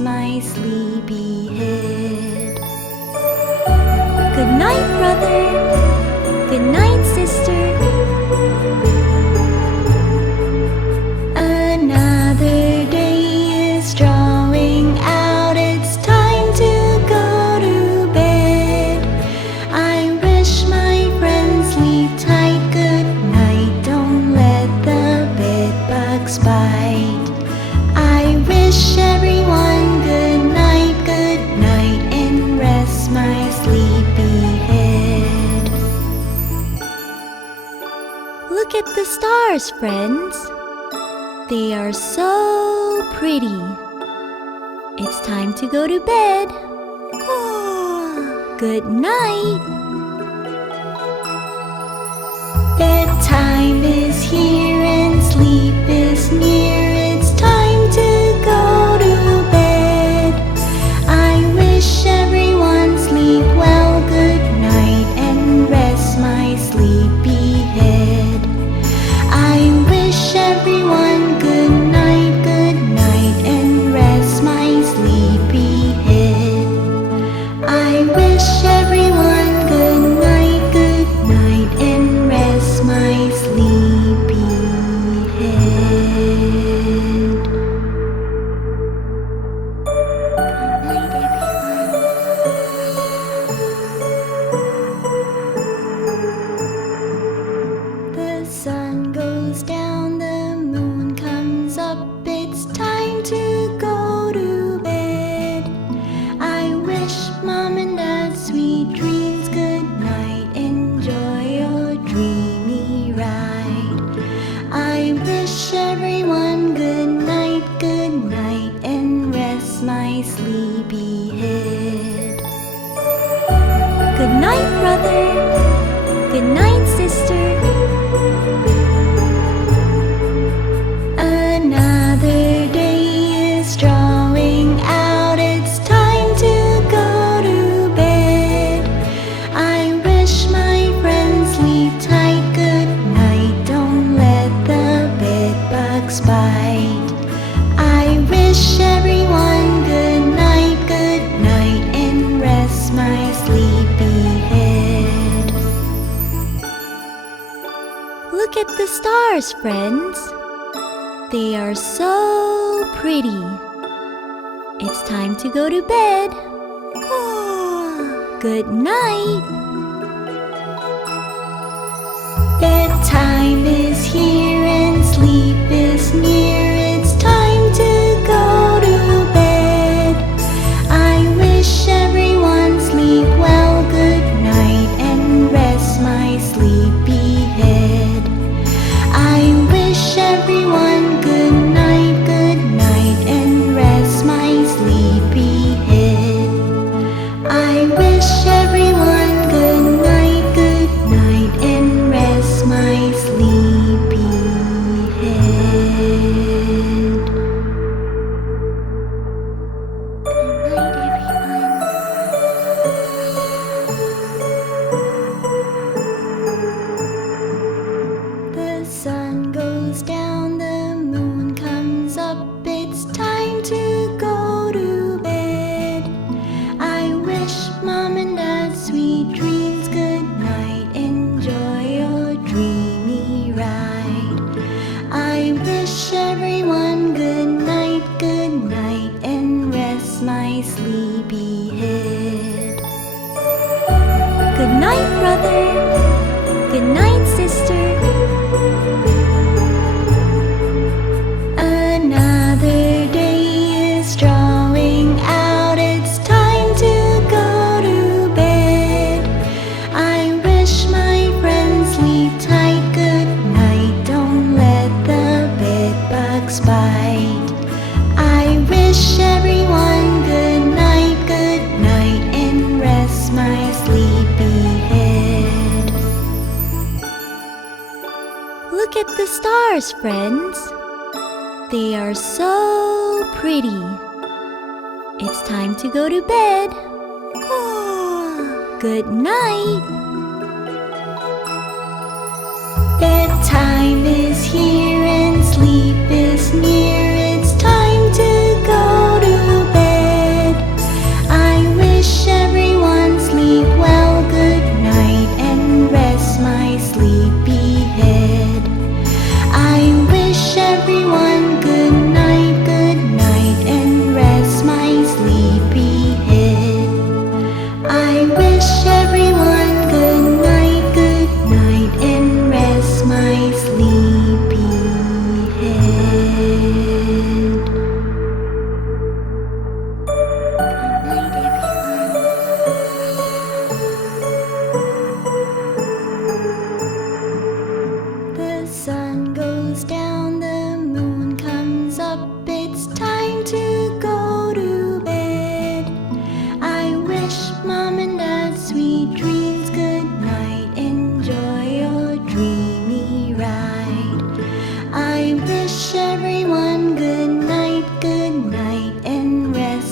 my sleepy head. Good night, brother. Good night, sister. Another day is drawing out. It's time to go to bed. I wish my friends sleep tight. Good night. Don't let the bed bugs bite. I wish everyone good night, and rest my sleepy head. Look at the stars, friends. They are so pretty. It's time to go to bed. Good night. Bedtime is here and sleep is near. It's time to go to bed. I wish everyone sleep well. Good night and rest my sleepy head. I wish everyone good night, and rest my sleepy head. I wish everyone good night, and rest my sleepy head. Good night, everyone. The sun goes down, the moon comes up. It's time to go to bed. I wish Mom and Dad sweet dreams. Good night, enjoy your dreamy ride. I wish everyone good night, and rest my sleepy head. Good night, brother. Good night, sister. Another day is drawing out. It's time to go to bed. I wish my friends sleep tight. Good night. Don't let the bed bugs bite. I wish everyone good night, and rest my sleepy head. Look at the stars, friends. They are so pretty. It's time to go to bed. Good night. Bedtime is here and sleep is near. It's time to go to bed. I wish everyone sleep well. Good night and rest my sleepy head. I wish everyone good night, and rest my sleepy head. I wish everyone good night, and rest my sleepy head. Good night, everyone. The sun goes down, the moon comes up. It's time to go to bed. I wish Mom and Dad sweet dreams. Good night, enjoy your dreamy ride. I wish everyone good night, and rest my sleepy head. Good night, brother. Good night, sister. Another day is drawing out. It's time to go to bed. I wish my friends sleep tight. Good night. Don't let the bed bugs bite. I wish everyone good night, and rest my sleepy head. Look at the stars, friends. They are so pretty. It's time to go to bed. Good night. Bedtime is here and sleep is near. It's time to go to bed.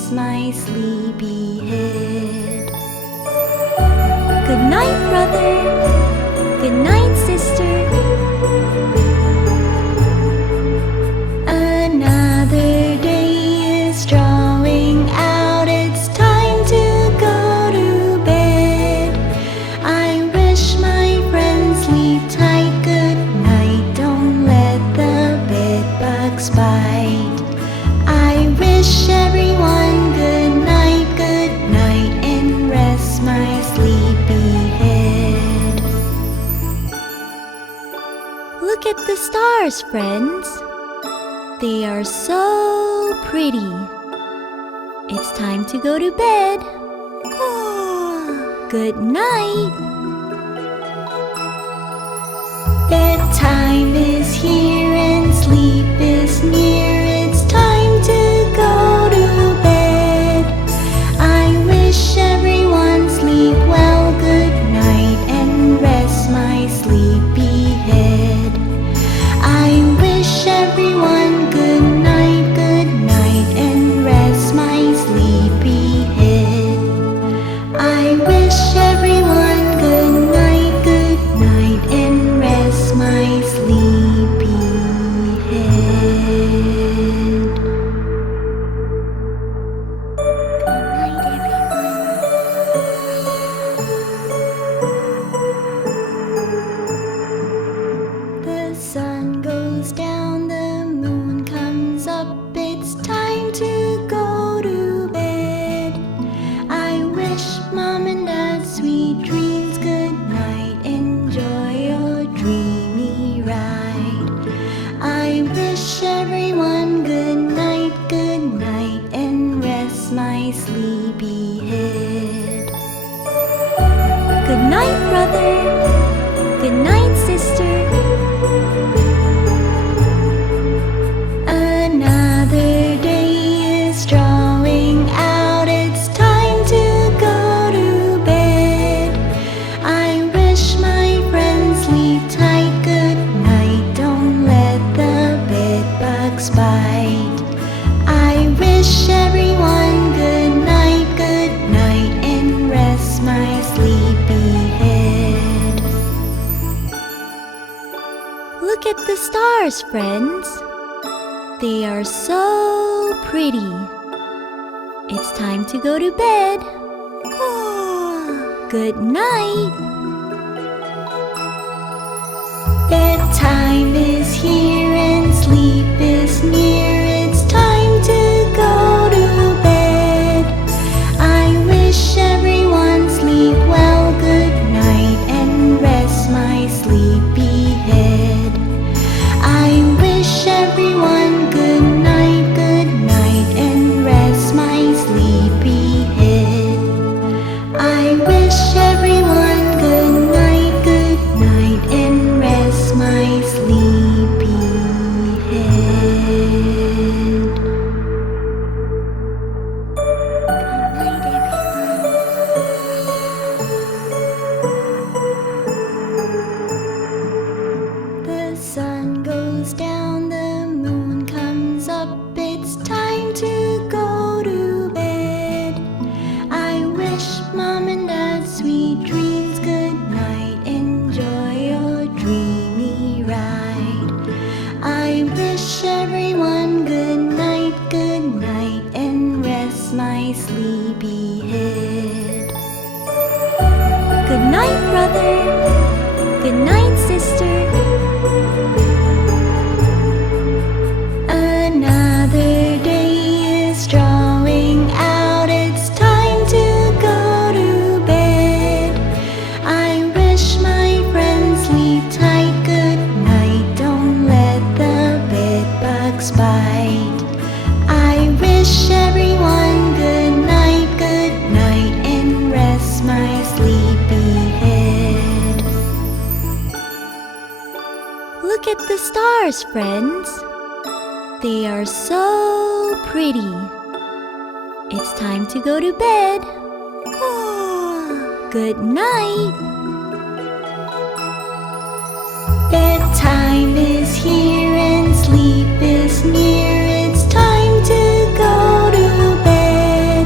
rest my sleepy head. Good night, brother. Good night, sister. Another day is drawing out. It's time to go to bed. I wish my friends sleep tight. Good night. Don't let the bed bugs bite. I wish everyone good night, and rest my sleepy head. Look at the stars, friends. They are so pretty. It's time to go to bed. Good night. Bedtime is here and sleep is near. It's time to go to bed. I wish everyone sleep well. Good night and rest my sleepy head. I wish everyone good night and rest my sleepy head. I wish everyone good night and rest my sleepy head. The sun goes down, the moon comes up. It's time to go to bed. I wish Mom and Dad sweet dreams. Good night, enjoy your dreamy ride. I wish everyone good night and rest my sleepy head. Good night, brother. Good night, sister. Another day is drawing out. It's time to go to bed. I wish my friends sleep tight. Good night. Don't let the bed bugs bite. I wish everyone good night and rest my sleepy head. Look at the stars, friends. They are so pretty. It's time to go to bed. Good night. Bedtime is here and sleep is near. It's time to go to bed. I wish everyone sleep well. Good night and rest my sleepy head. I wish everyone good night and rest my sleepy head. I wish everyone good night and rest my sleepy head. The sun goes down, the moon comes up. It's time to go to bed. I wish Mom and Dad sweet dreams. Good night, enjoy your dreamy ride. I wish everyone good night and rest my sleepy head. Good night, brother. Good night, sister. Another day is drawing out. It's time to go to bed. I wish my friends sleep tight. Good night. Don't let the bed bugs bite. I wish everyone good night and rest my sleepy head. Look at the stars, friends. They are so pretty. It's time to go to bed. Good night. Bedtime is here and sleep is near. It's time to go to bed.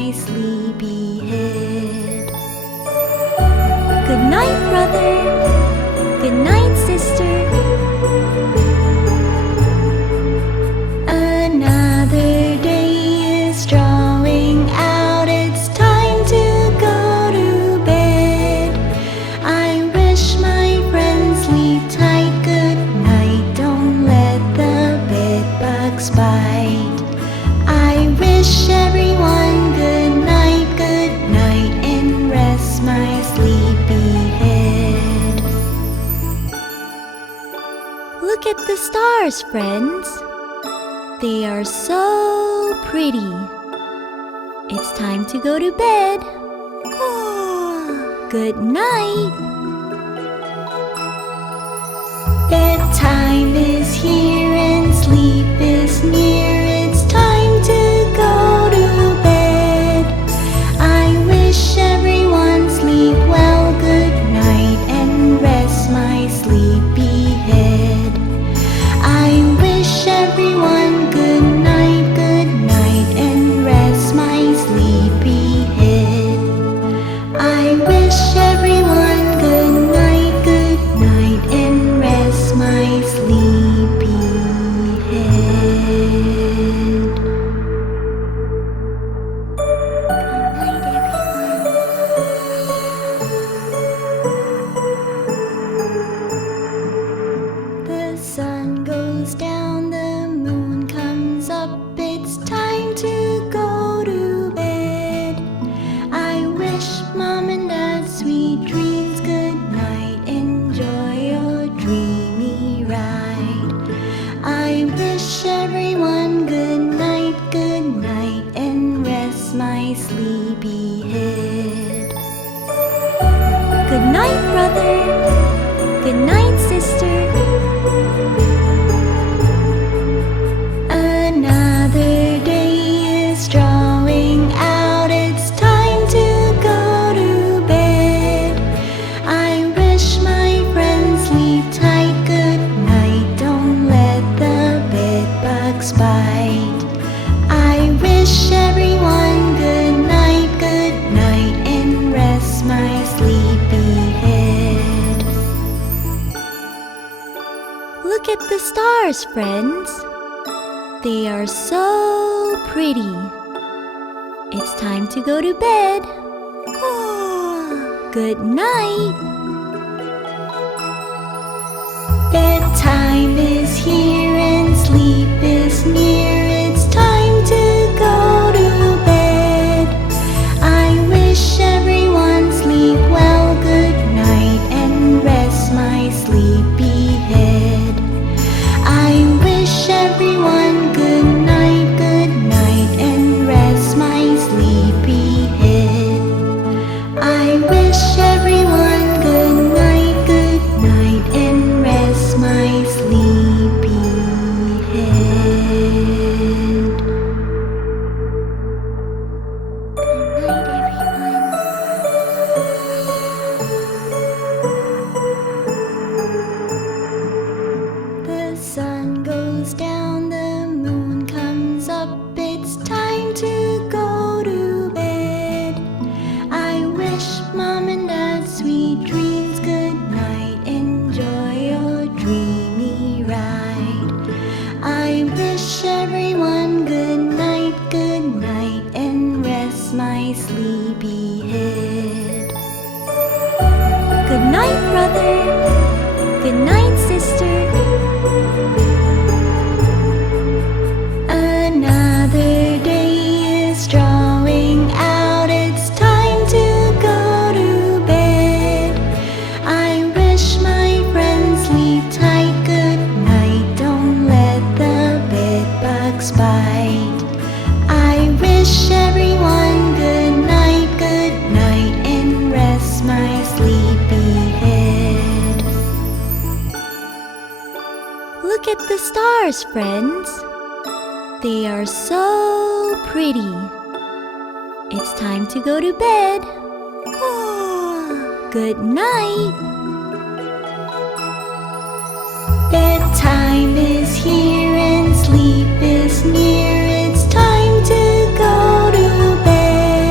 my sleepy head. Good night, brother. Good night, sister. Another day is drawing out. It's time to go to bed. I wish my friends sleep tight. Good night. Don't let the bed bugs bite. I wish everyone good night, and rest my sleepy head. Look at the stars, friends. They are so pretty. It's time to go to bed. Good night. Bedtime is here and sleep is near. It's time to go to bed. I wish everyone sleep well. Good night and rest my sleepy head. I wish everyone good night, and rest my sleepy head. I wish everyone good night, and rest my sleepy head. The sun goes down, the moon comes up. It's time to go to bed. I wish Mom and Dad sweet dreams. Good night, enjoy your dreamy ride. I wish everyone good night, and rest my sleepy head. Good night, brother. Good night, sister. Another day is drawing out. It's time to go to bed. I wish my friends sleep tight. Good night. Don't let the bed bugs bite. I wish everyone good night, and rest my sleepy head. Look at the stars, friends. They are so pretty. It's time to go to bed. Good night. Bedtime is here and sleep is near. It's time to go to bed. I wish everyone sleep well. Good night and rest my sleepy head. I wish everyone good night, and rest my sleepy head. I wish everyone good night, and rest my sleepy head. Good night, everyone. The sun goes down, the moon comes up. It's time to go to bed. I wish Mom and Dad sweet dreams. Good night, enjoy your dreamy ride. I wish everyone good night, and rest my sleepy head. Good night, brother. Good night, sister. Another day is drawing out. It's time to go to bed. I wish my friends sleep tight. Good night. Don't let the bed bugs bite. I wish everyone good night, and rest my sleepy head. Look at the stars, friends. They are so pretty. It's time to go to bed. Good night. Bedtime is here and sleep is near. It's time to go to bed.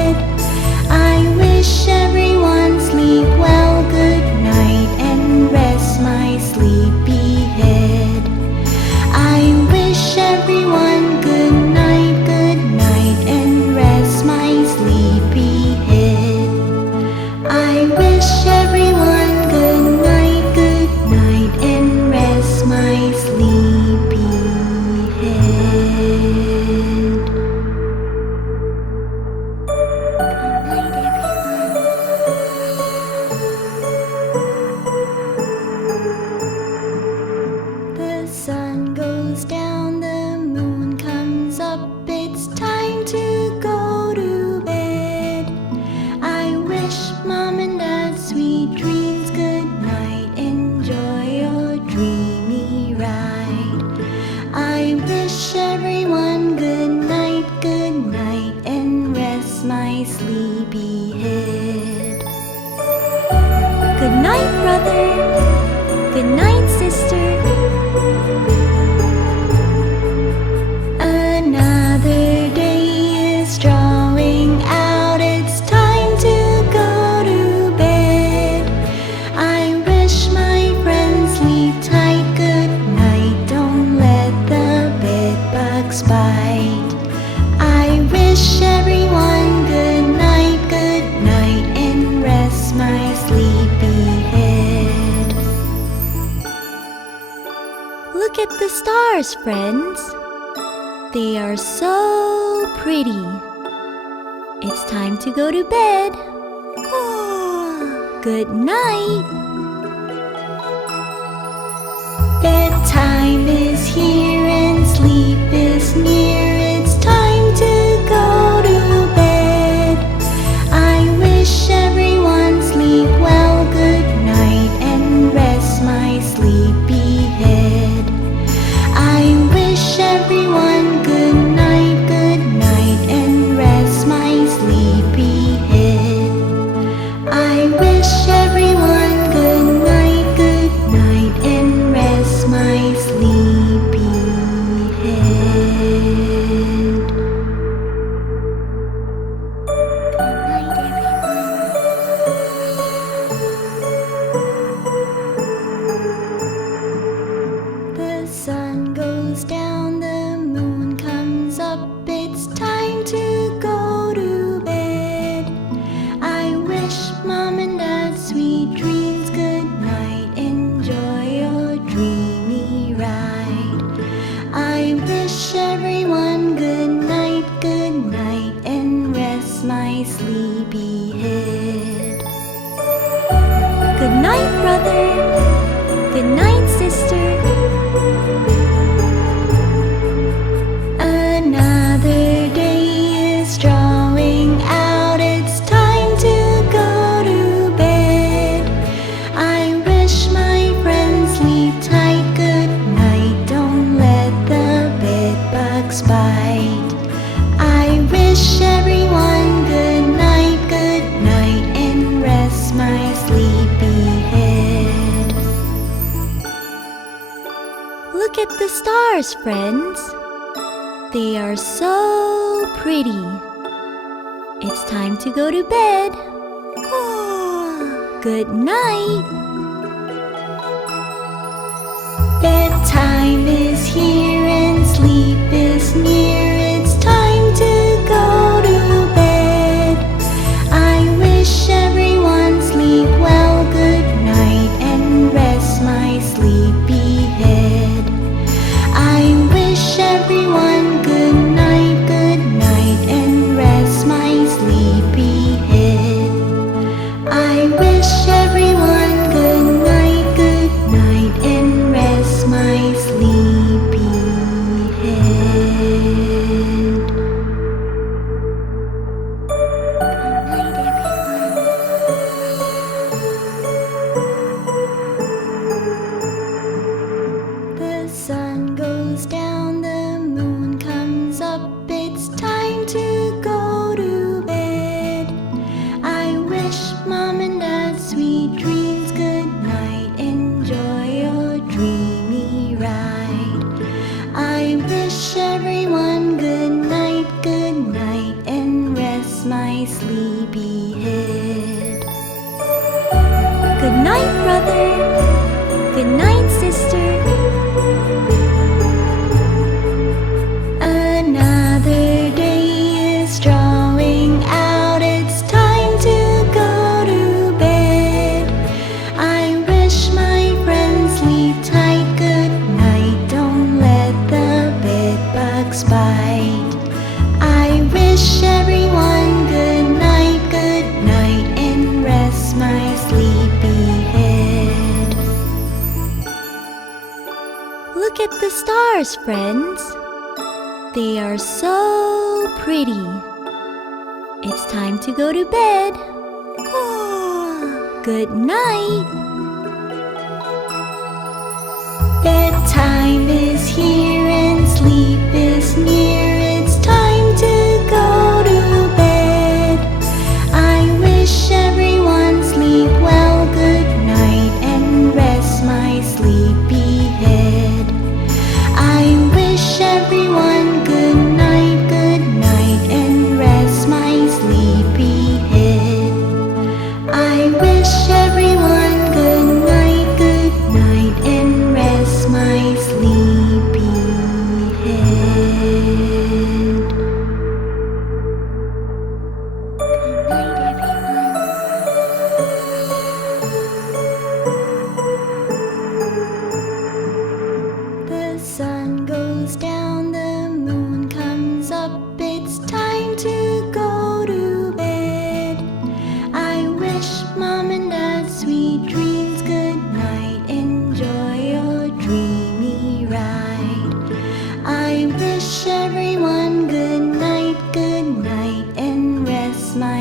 my sleepy head. Good night, brother. Good night, sister. Another day is drawing out. It's time to go to bed. I wish my friends sleep tight. Good night. Don't let the bed bugs bite. I wish everyone good night, and rest my sleepy head. Look at the stars, friends. They are so pretty. It's time to go to bed. Good night. Bedtime is here and sleep is near. It's time to go to bed. I wish everyone sleep well. Good night and rest my sleepy head. I wish everyone good night and rest my sleepy head. I wish everyone good night and rest my sleepy head. Good night, everyone. The sun goes down, the moon comes up. It's time to go to bed. I wish Mom and Dad sweet dreams. Good night, enjoy your dreamy ride. I wish everyone good night and rest my sleepy head. Good night, brother. Good night, sister. Another day is drawing out. It's time to go to bed. I wish my friends sleep tight. Good night. Don't let the bed bugs bite. I wish everyone good night and rest my sleepy head. Look at the stars, friends. They are so pretty. It's time to go to bed. Good night. Bedtime is here and sleep is near. It's time to go to bed. I wish everyone sleep well. Good night and rest my sleepy head. I wish everyone good night and rest my sleepy head. I wish everyone good night and rest my sleepy head. Good night, everyone. The sun goes down, the moon comes up. It's time to go to bed. I wish Mom and Dad sweet dreams. Good night, enjoy your dreamy ride. I wish everyone good night and rest my sleepy head. Good night, brother. Good night, sister. Another day is drawing out. It's time to go to bed. I wish my friends sleep tight. Good night. Don't let the bed bugs bite. I wish everyone good night and rest my sleepy head. Look at the stars, friends. They are so pretty. It's time to go to bed. Good night. Bedtime is here and sleep is near. It's time to go to bed.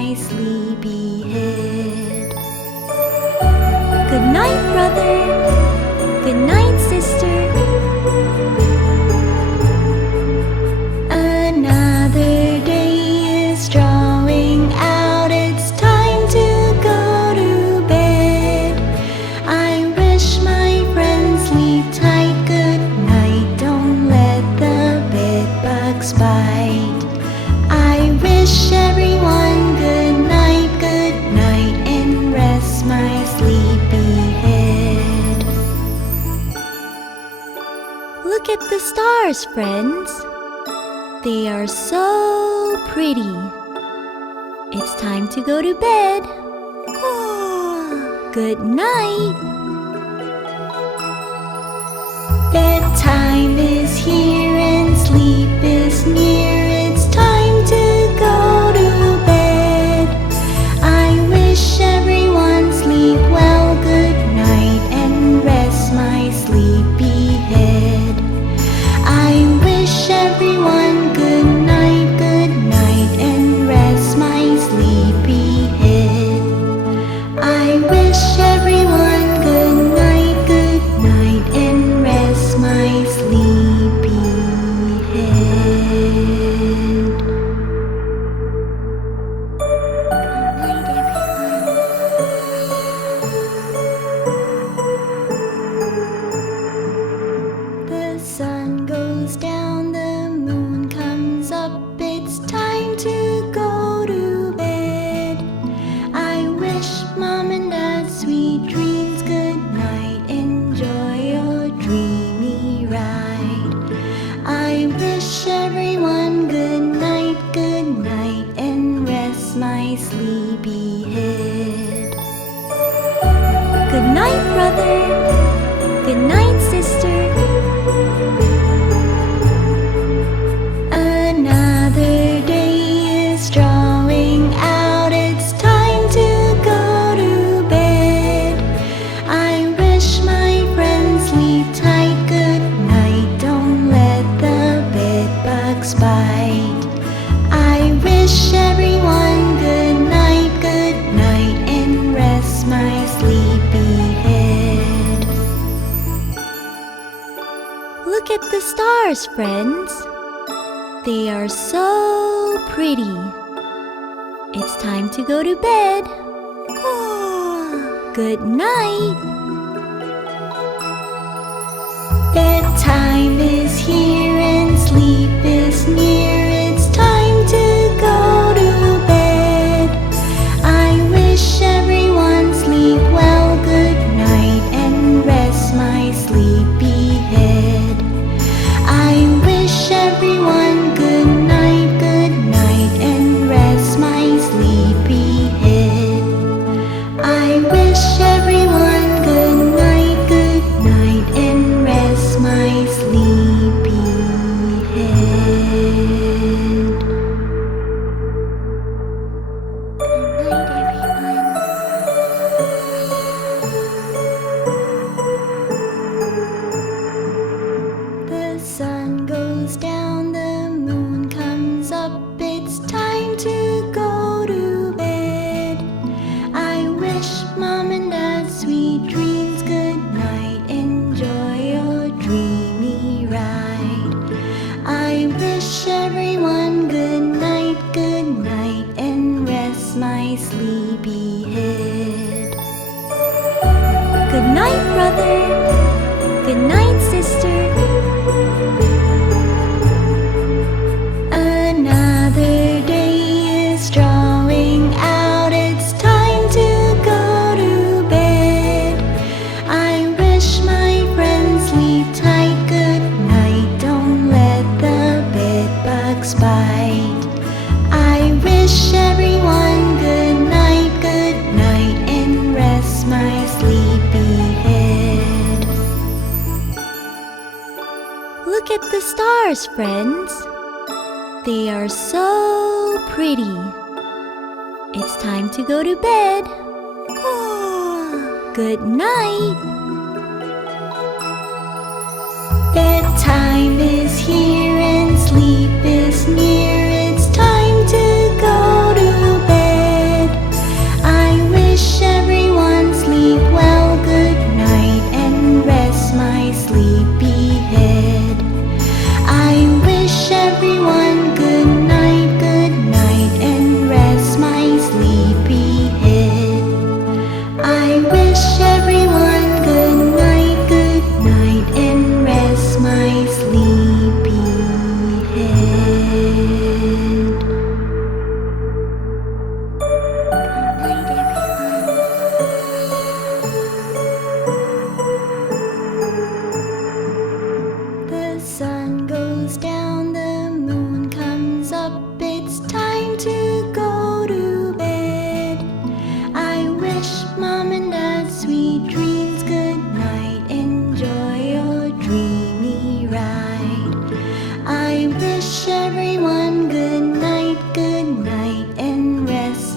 my sleepy head. Good night, brother. Good night, sister. Another day is drawing out. It's time to go to bed. I wish my friends sleep tight. Good night. Don't let the bed bugs bite. I wish everyone good night, and rest my sleepy head. Look at the stars, friends. They are so pretty. It's time to go to bed. Good night. Bedtime is here and sleep is near. It's time to go to bed. I wish everyone sleep well. Good night and rest my sleepy head. I wish everyone good night, and rest my sleepy head. I wish everyone good night, and rest my sleepy head. Good night, everyone. The sun goes down, the moon comes up. It's time to go to bed. I wish Mom and Dad sweet dreams. Good night, enjoy your dreamy ride. I wish everyone good night, and rest my sleepy head. Good night, brother. Good night, sister. Another day is drawing out. It's time to go to bed. I wish my friends sleep tight. Good night. Don't let the bed bugs bite. I wish everyone good night, and rest my sleepy head. Look at the stars, friends. They are so pretty. It's time to go to bed. Good night. Bedtime is here and sleep is near. It's time to go to bed. I wish everyone sleep well. Good night and rest my sleepy head. I wish everyone good night, and rest my sleepy head. I wish everyone good night, and rest my sleepy head. Good night, everyone. The sun goes down, the moon comes up. It's time to go to bed. I wish Mom and Dad sweet dreams. Good night, enjoy your dreamy ride. I wish everyone good night, and rest my sleepy head. Good night, brother. Good night, sister. Another day is drawing out. It's time to go to bed. I wish my friends sleep tight. Good night. Don't let the bed bugs bite. I wish everyone good night, and rest my sleepy head. Look at the stars, friends. They are so pretty. It's time to go to bed. Good night. Bedtime is here and sleep is near. It's time to go to bed.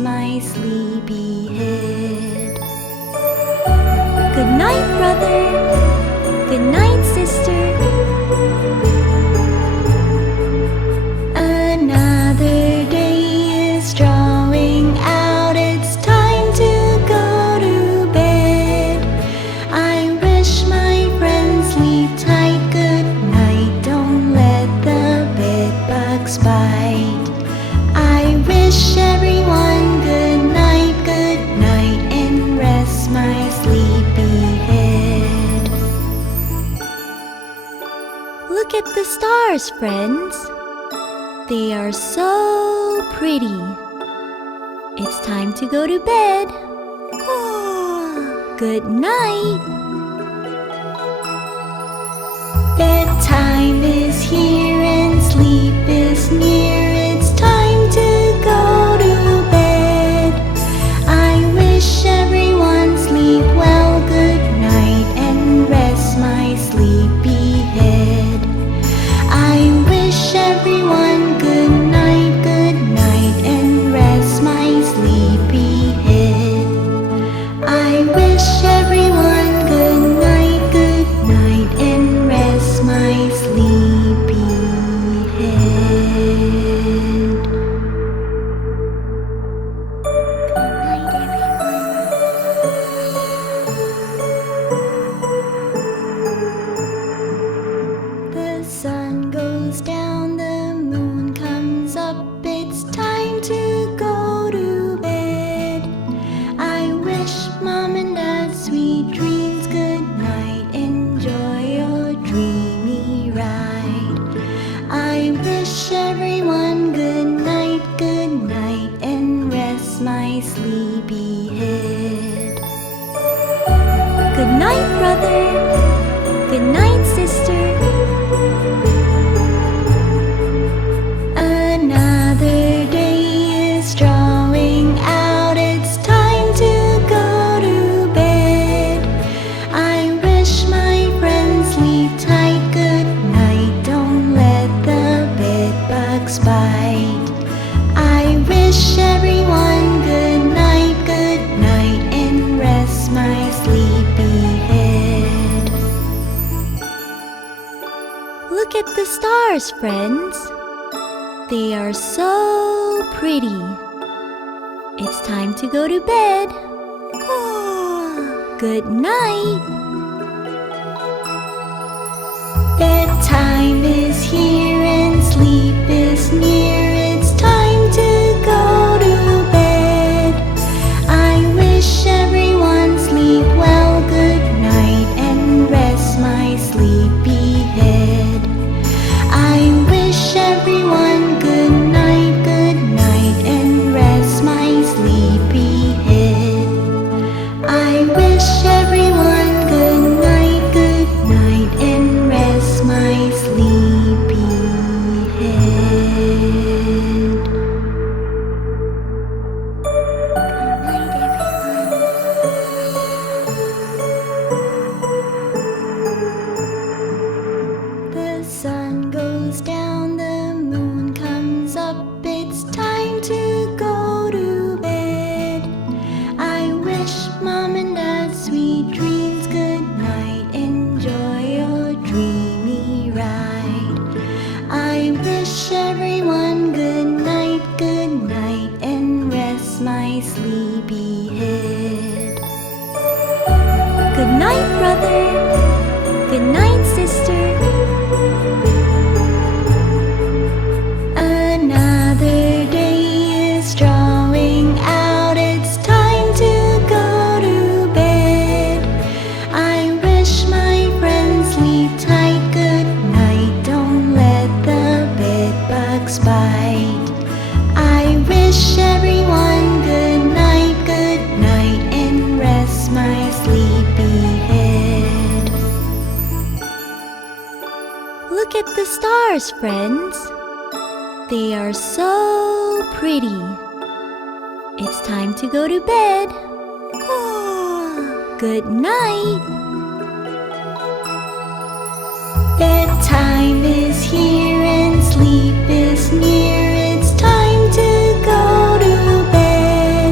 my sleepy head. Good night, brother. Good night, sister. Another day is drawing out. It's time to go to bed. I wish my friends sleep tight. Good night. Don't let the bed bugs bite. I wish everyone good night, and rest my sleepy head. Look at the stars, friends. They are so pretty. It's time to go to bed. Good night. Bedtime is here and sleep is near. It's time to go to bed. I wish everyone sleep well. Good night and rest my sleepy head. I wish everyone good night, and rest my sleepy head. I wish everyone good night, and rest my sleepy head. Good night, everyone. The sun goes down, the moon comes up. It's time to go to bed. I wish Mom and Dad sweet dreams. Good night, enjoy your dreamy ride. I wish everyone good night, and rest my sleepy head. Good night, brother. Good night, sister. Another day is drawing out. It's time to go to bed. I wish my friends sleep tight. Good night. Don't let the bed bugs bite. I wish everyone good night, and rest my sleepy head. Look at the stars, friends. They are so pretty. It's time to go to bed. Good night. Bedtime is here and sleep is near. It's time to go to bed. I wish everyone sleep well. Good night and rest my sleepy head. I wish everyone good night, and rest my sleepy head. I wish everyone good night, and rest my sleepy head. Good night, everyone. The sun goes down, the moon comes up. It's time to go to bed. I wish Mom and Dad sweet dreams. Good night, enjoy your dreamy ride. I wish everyone good night, and rest my sleepy head. Good night, brother. Good night, sister. Another day is drawing out. It's time to go to bed. I wish my friends sleep tight. Good night. Don't let the bed bugs bite. I wish everyone good night, and rest my sleepy head. Look at the stars, friends. They are so pretty. It's time to go to bed. Good night. Bedtime is here and sleep is near. It's time to go to bed.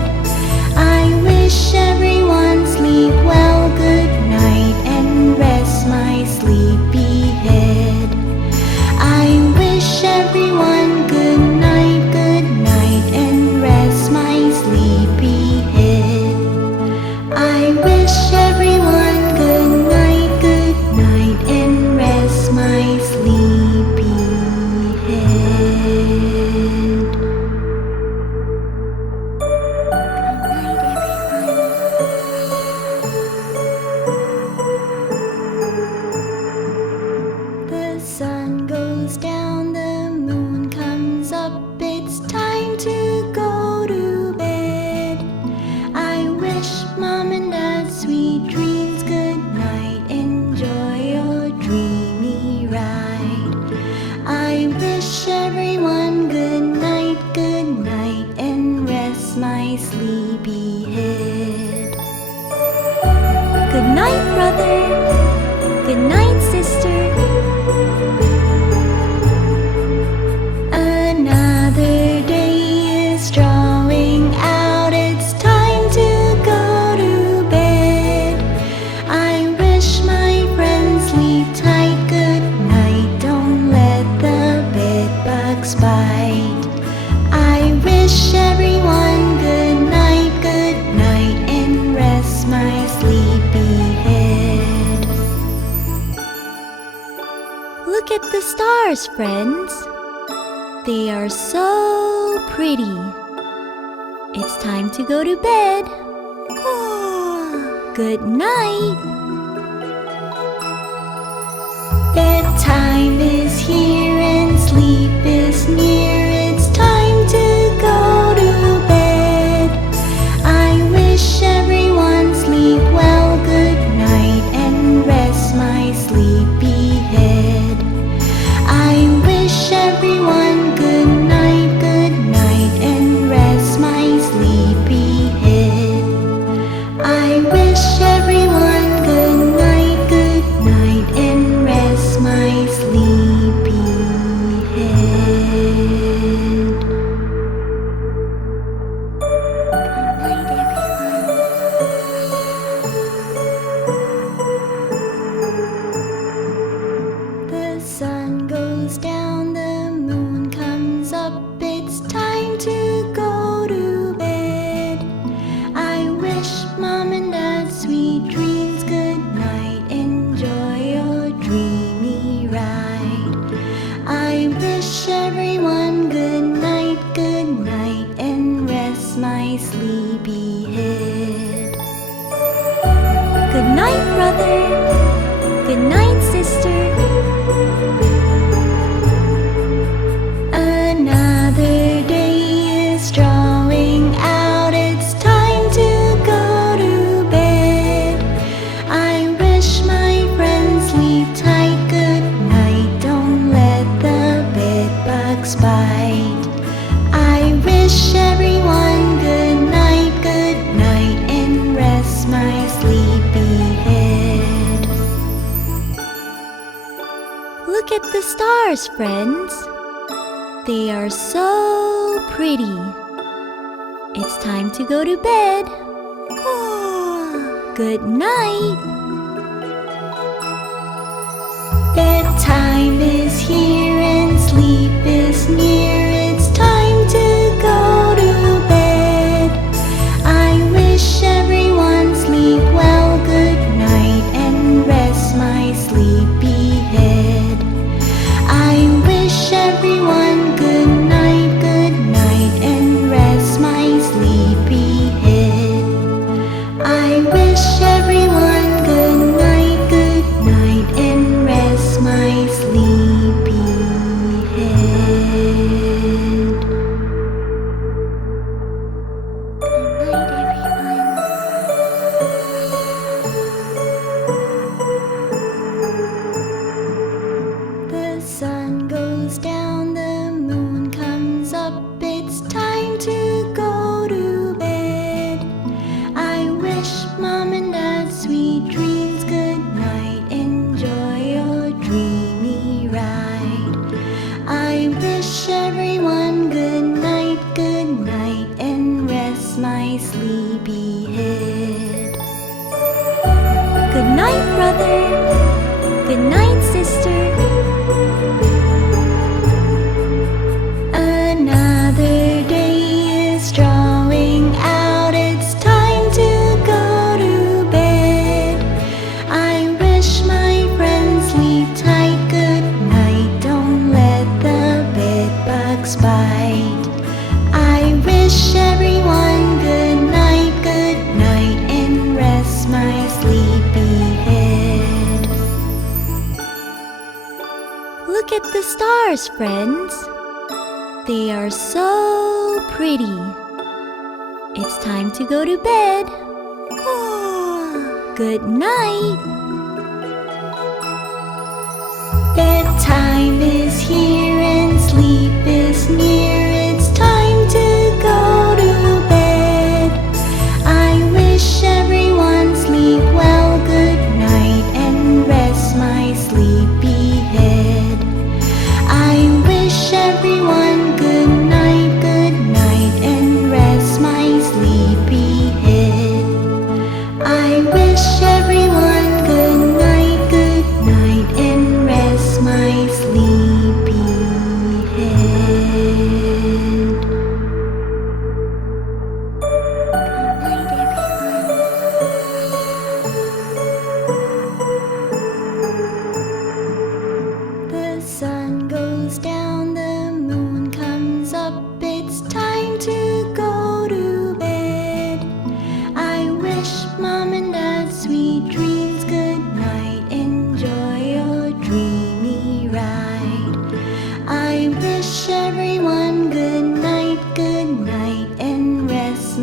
my sleepy head. Good night, brother. Good night, sister. Another day is drawing out. It's time to go to bed. I wish my friends sleep tight. Good night. Don't let the bed bugs bite. I wish everyone good night, and rest my sleepy head. Look at the stars, friends. They are so pretty. It's time to go to bed. Good night. Bedtime is here and sleep is near. It's time to go to bed. I wish everyone sleep well. Good night and rest my sleepy head. I wish everyone good night, and rest my sleepy head. I wish everyone good night, and rest my sleepy head. Good night, everyone. The sun goes down, the moon comes up. It's time to go to bed. I wish Mom and Dad sweet dreams. Good night, enjoy your dreamy ride. I wish everyone good night, and rest my sleepy head. Good night, brother. Good night, sister. Another day is drawing out. It's time to go to bed. I wish my friends sleep tight. Good night. Don't let the bed bugs bite. I wish everyone good night, and rest my sleepy head. Look at the stars, friends. They are so pretty. It's time to go to bed. Good night. Bedtime is here and sleep is near. It's time to go to bed. I wish everyone sleep well. Good night and rest my sleepy head. I wish everyone good night, and rest my sleepy head. I wish everyone good night, and rest my sleepy head. Good night, everyone. The sun goes down, the moon comes up. It's time to go to bed. I wish Mom and Dad sweet dreams. Good night, enjoy your dreamy ride. I wish everyone good night, and rest my sleepy head. Good night, brother. Good night, sister. Another day is drawing out. It's time to go to bed. I wish my friends sleep tight. Good night. Don't let the bed bugs bite. I wish everyone good night, and rest my sleepy head. Look at the stars, friends. They are so pretty. It's time to go to bed. Good night. Bedtime is here and sleep is near. It's time to go to bed.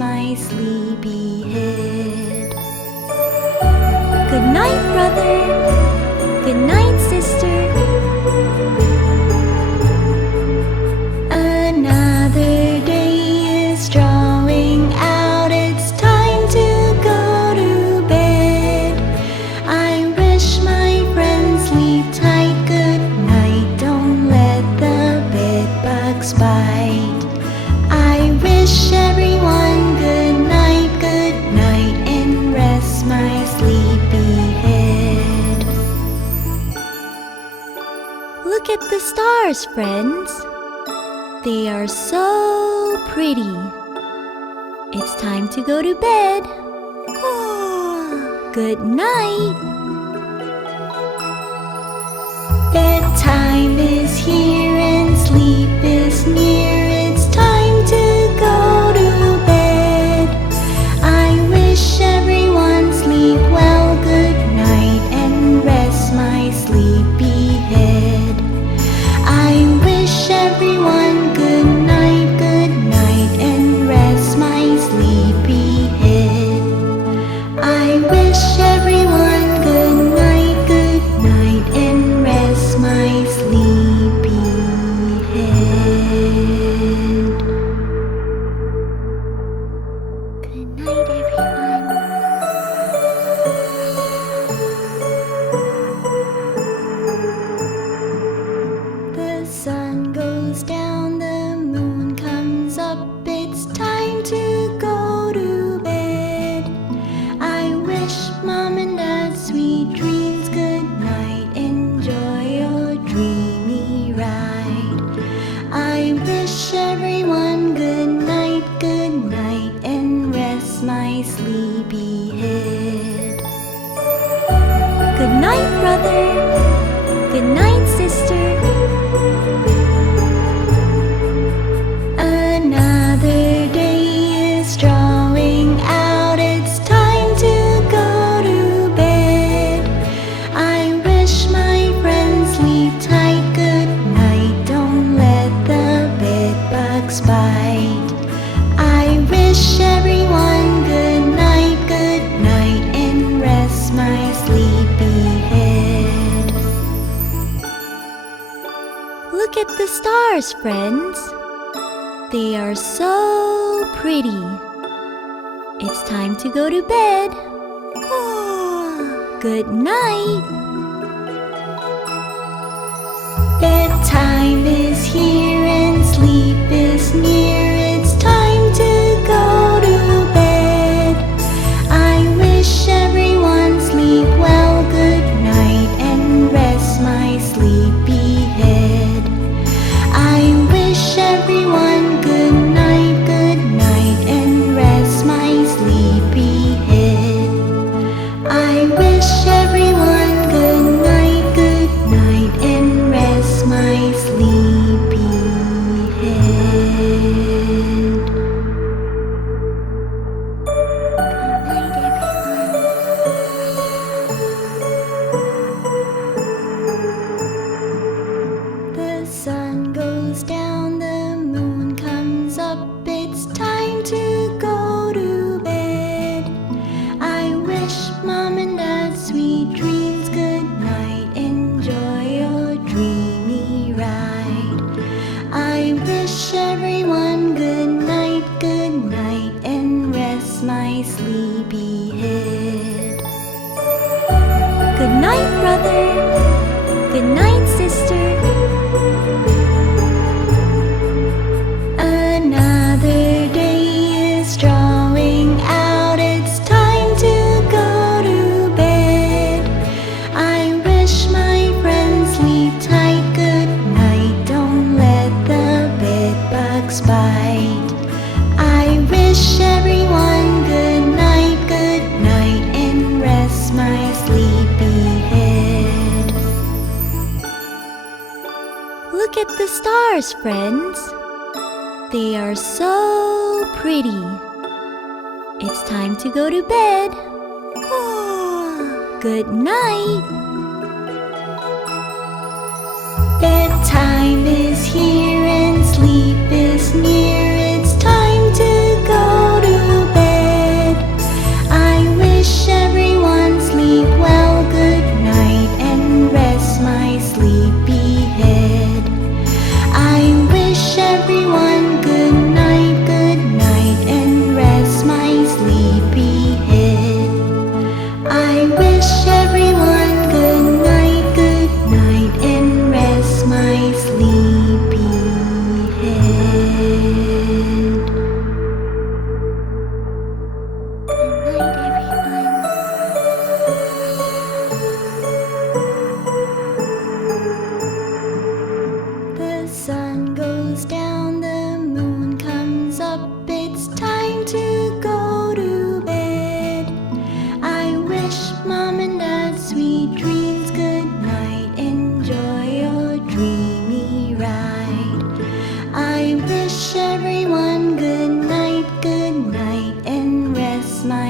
my sleepy head. Good night, brother. Good night, sister. Another day is drawing out. It's time to go to bed. I wish my friends sleep tight. Good night. Don't let the bed bugs bite. I wish everyone good night, and rest my sleepy head. Look at the stars, friends. They are so pretty. It's time to go to bed. Good night. Bedtime is here and sleep is near. It's time to go to bed. I wish everyone sleep well. Good night and rest my sleepy head. I wish everyone good night, and rest my sleepy head. I wish everyone good night, and rest my sleepy head. Good night, everyone. The sun goes down, the moon comes up. It's time to go to bed. I wish Mom and Dad sweet dreams. Good night, enjoy your dreamy ride. I wish everyone good night, and rest my sleepy head. Good night, brother. Good night, sister. Another day is drawing out. It's time to go to bed. I wish my friends sleep tight. Good night. Don't let the bed bugs bite. I wish everyone good night, and rest my sleepy head. Look at the stars, friends. They are so pretty. It's time to go to bed. Good night. Bedtime is here and sleep is near. It's time to go to bed. I wish everyone sleep well. Good night and rest my sleepy head. I wish everyone good night, and rest my sleepy head. I wish everyone good night, and rest my sleepy head. Good night, everyone. The sun goes down, the moon comes up. It's time to go to bed. I wish Mom and Dad sweet dreams. Good night, enjoy your dreamy ride. I wish everyone good night, and rest my sleepy head. Good night, brother. Good night, sister. Another day is drawing out. It's time to go to bed. I wish my friends sleep tight. Good night. Don't let the bed bugs bite. I wish everyone good night, and rest my sleepy head. Look at the stars, friends. They are so pretty. It's time to go to bed. Good night. Bedtime is here and sleep is near. It's time to go to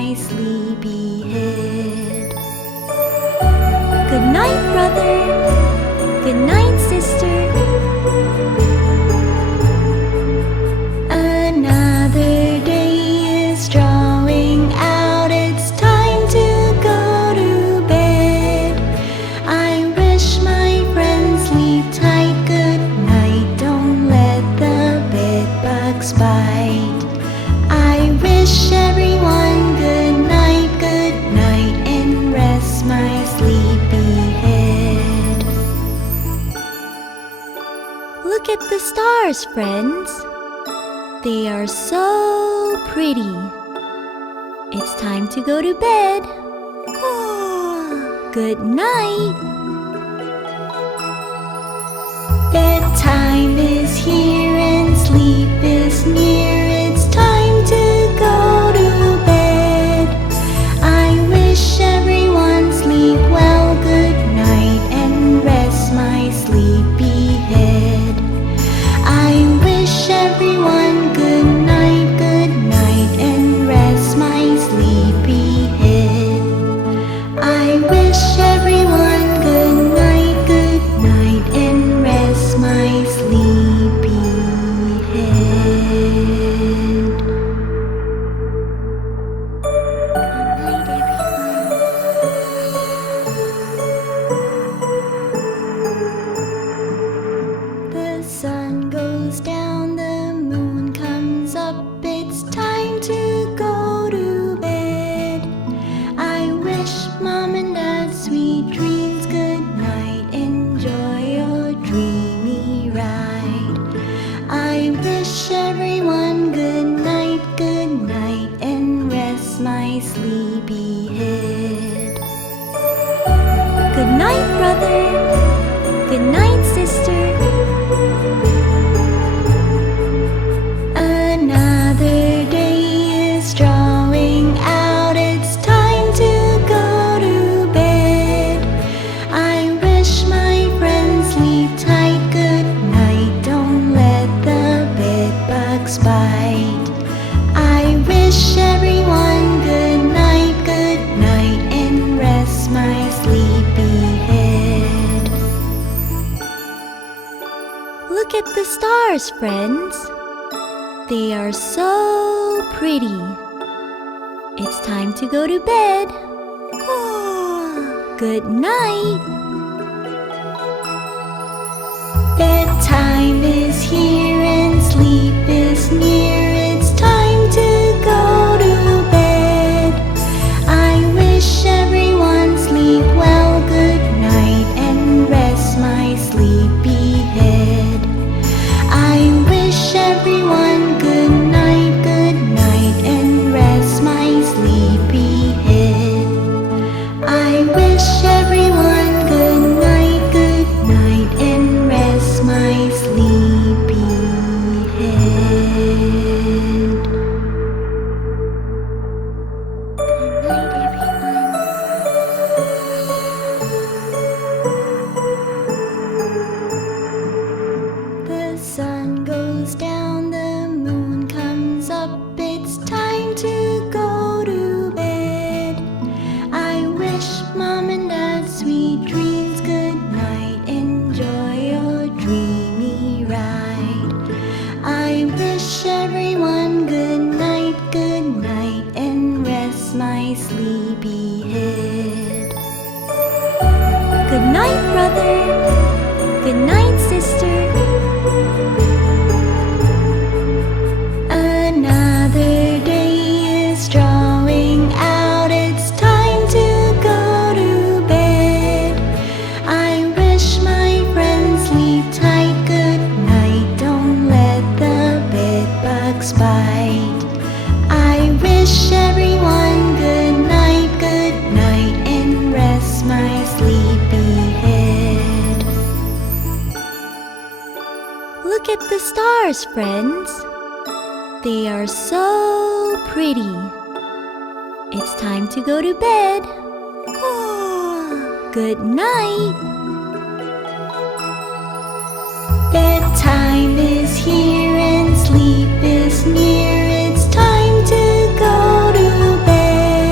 my sleepy head. Good night, brother. Good night, sister. Another day is drawing out. It's time to go to bed. I wish my friends sleep tight. Good night. Don't let the bed bugs bite. I wish everyone good night, and rest my sleepy head. Look at the stars, friends. They are so pretty. It's time to go to bed. Good night. Bedtime is here and sleep is near. It's time to go to bed. I wish everyone sleep well. Good night and rest my sleepy head. I wish everyone good night and rest my sleepy head. I wish everyone good night and rest my sleepy head. Good night, everyone. The sun goes down, the moon comes up. It's time to go to bed. I wish Mom and Dad sweet dreams. Good night, enjoy your dreamy ride. I wish everyone good night and rest my sleepy head. Good night, brother. Good night, sister. Another day is drawing out. It's time to go to bed. I wish my friends sleep tight. Good night. Don't let the bed bugs bite. I wish everyone good night and rest my sleepy head. Look at the stars, friends. They are so pretty. It's time to go to bed. Good night. Bedtime is here and sleep is near. It's time to go to bed. I wish everyone sleep well. Good night and rest my sleepy head. I wish everyone good night and rest my sleepy head. I wish everyone good night and rest my sleepy head. Good night, everyone. The sun goes down, the moon comes up. It's time to go to bed. I wish Mom and Dad sweet dreams. Good night, enjoy your dreamy ride. I wish everyone good night and rest my sleepy head. Good night, brother. Good night, sister. Another day is drawing out. It's time to go to bed. I wish my friends sleep tight. Good night. Don't let the bed bugs bite. I wish everyone good night and rest my sleepy head. Look at the stars, friends. They are so pretty. It's time to go to bed. Good night. Bedtime is here and sleep is near. It's time to go to bed.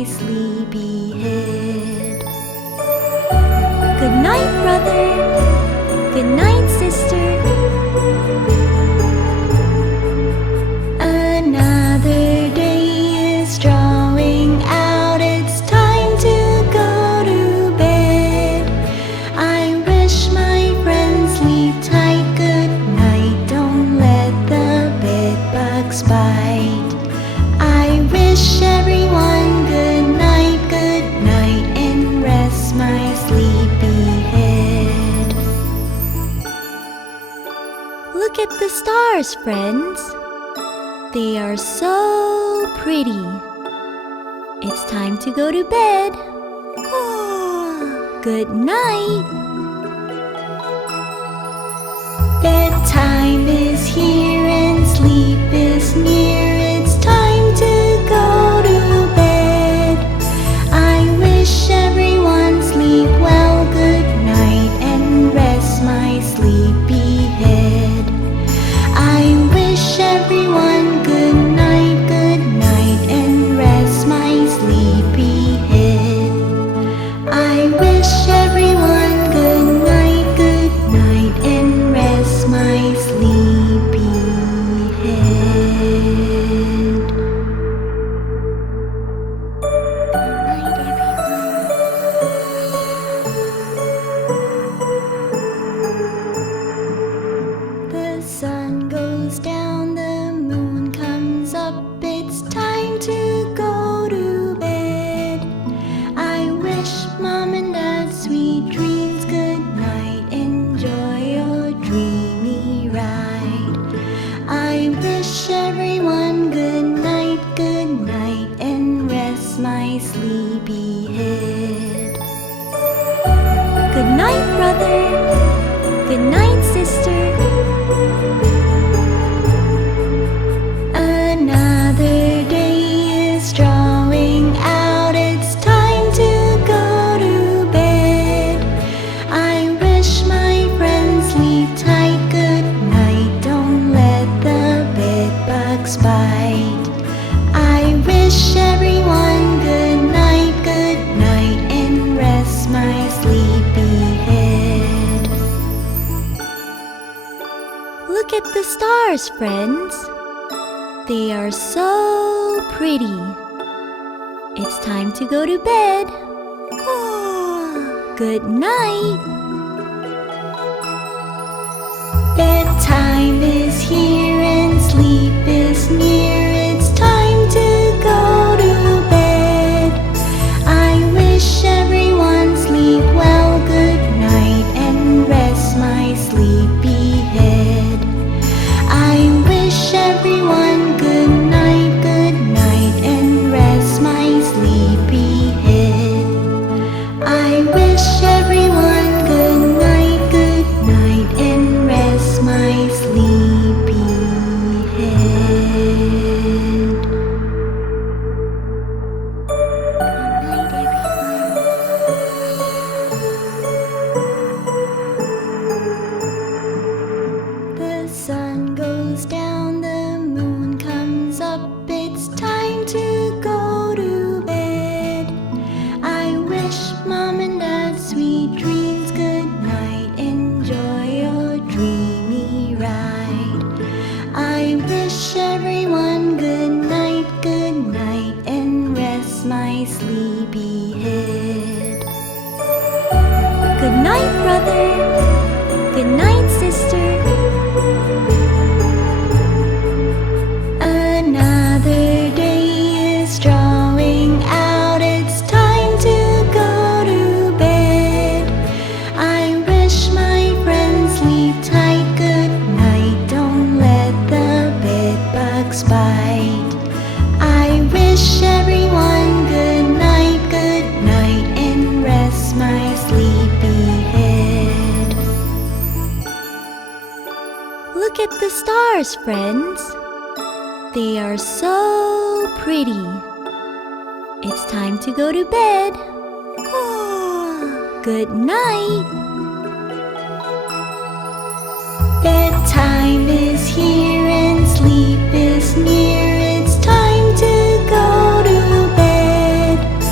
my sleepy head. Good night, brother. Good night, sister. Another day is drawing out. It's time to go to bed. I wish my friends sleep tight. Good night. Don't let the bed bugs bite. I wish everyone good night, and rest my sleepy head. Look at the stars, friends. They are so pretty. It's time to go to bed. Good night. Bedtime is here and sleep is near. It's time to go to bed. I wish everyone sleep well. Good night and rest my sleepy head. I wish everyone good night and rest my sleepy head. I wish everyone good night and rest my sleepy head. Good night, everyone. The sun goes down, the moon comes up. It's time to go to bed. I wish Mom and Dad sweet dreams. Good night, enjoy your dreamy ride. I wish everyone good night, and rest my sleepy head. Good night, brother. Good night, sister. Another day is drawing out. It's time to go to bed. I wish my friends sleep tight. Good night. Don't let the bed bugs bite. I wish everyone good night, and rest my sleepy head. Look at the stars, friends. They are so pretty. It's time to go to bed. Good night. Bedtime is here and sleep is near. It's time to go to bed. I wish everyone sleep well. Good night and rest my sleepy head. I wish everyone good night and rest my sleepy head. I wish everyone good night and rest my sleepy head. Good night, everyone. The sun goes down, the moon comes up. It's time to go to bed. I wish Mom and Dad sweet dreams. Good night, enjoy your dreamy ride. I wish everyone good night, and rest my sleepy head. Good night, brother. Good night, sister. Another day is drawing out. It's time to go to bed. I wish my friends sleep tight. Good night. Don't let the bed bugs bite. I wish everyone good night, and rest my sleepy head. Look at the stars, friends. They are so pretty. It's time to go to bed. Good night. Bedtime is here and sleep is near. It's time to go to bed.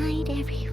night, everyone.